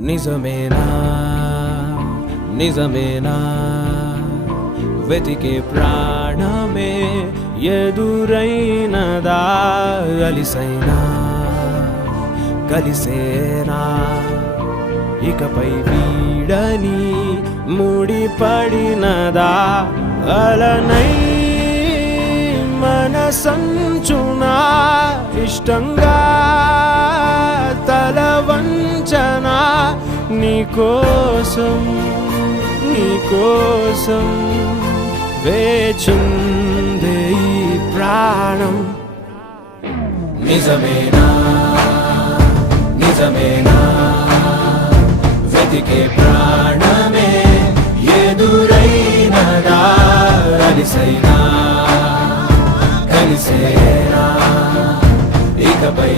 నిజమేనా నిజమేనా వెతికే ప్రాణమే ఎదురైనదా అలిసైనా కలిసేనా ఇకపై వీడని ముడిపడినదా అలనై మనసంచునా ఇష్టంగా తల వంచనా నీకోసం వేచుందే ఈ ప్రాణం నిజమేనా నిజమేనా వెతికే ప్రాణమే ఎదురైనదా అలిసైనా కలిసేనా ఇకపై